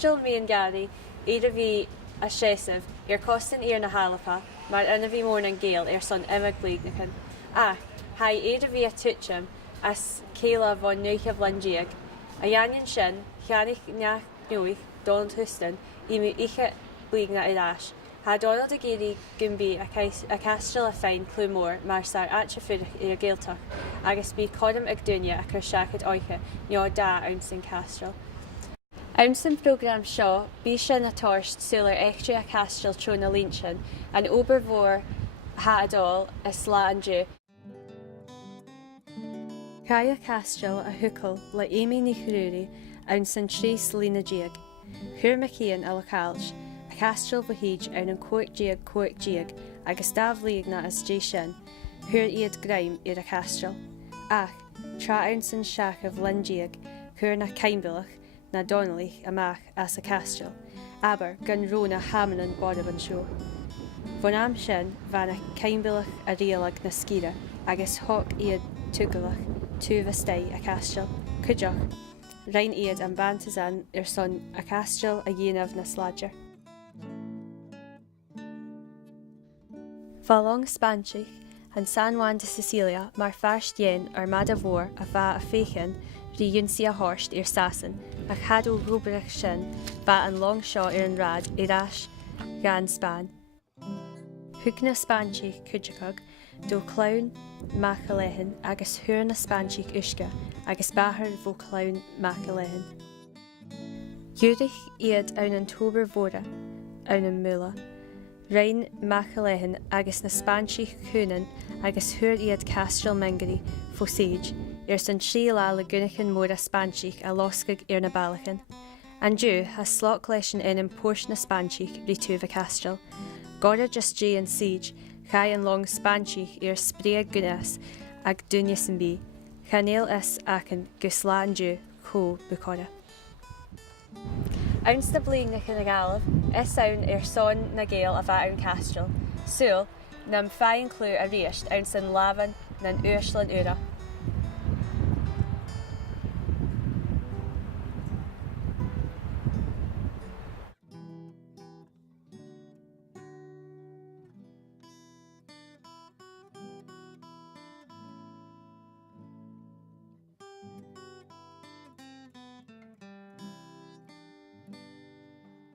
Caisteal Mhin Gharraidh, bhí a séasamh costan na halapa, mar ina bhí mór an géal son imime glígnachan. Ach, bhí a tuitim as céile bhain nuich a blandiag, a dhéanann sin, cheannaigh neach nuich, Donald Houston, mu ihe glígna idáis. Donald a géirí gumbí a Caisteal a féin clúmór mar sar atrefuidach a géaltach, agus bí codam ag duine a chur seachad oiche neo dá ann san Caisteal. Ann san program seo, bí sin na toirst súlar éachtrú a Caisteal trú na lín sin, an obair mhór ha adol is slá an dú. Cai a Caisteal a thucail le éimi ní chrúri ann san trí slína diag. Chur McCain a locáils, a Caisteal bhíd an cuaic diag, agus dábhlíagna as dé sin, chur iad graim ar a Caisteal. Ach, tra ann san seach a bhlandiag, chur na Caimbealach na Donnelly amach as a Caisteal, aber gan róna hamanan bodab an seo. Von am sin bhean a Caimbealach a rialag na scíre, agus hoc iad tugalach tú bhstay a Caisteal, cuideach, rein iad an bantazan son a Caisteal a dhéanamh na sláidir. Bhálong Spáinseach an San Juan de Sicilia mar fearst dhéin ar mad a bhór a bheith a féchan rí si a thorst ar sasan, a chadú rúbarach sin bheith an long seo ar an rád iráis gan Spáin. Thugna Spáinseach cuideachag, dó clán mac a leithin agus thuair na Spáinseach uisce agus báthar bhó clán mac a leithin. Dúrich iad ann an tóbar mhóra ann an múla. Rein mac a leithin agus na Spáinseach cúnan agus thuair iad Caisteal Mengarí fó séid san trí lá le gunachan mór a Spáinseach a loscaig ar na bailachan. An dú has slách leis an inam pórs na Spáinseach rí túh a Caisteal. Gora just dé an siege, chai an long Spáinseach ar spríag gunas ag duine san bí. Chanéal is achan gus lá an dú có bucóra. Ann na blianachan na galamh, is ann son na géal a bheith an Caisteal. Súil, nam féin clú a riist ann san lávan na Uaisleán ura.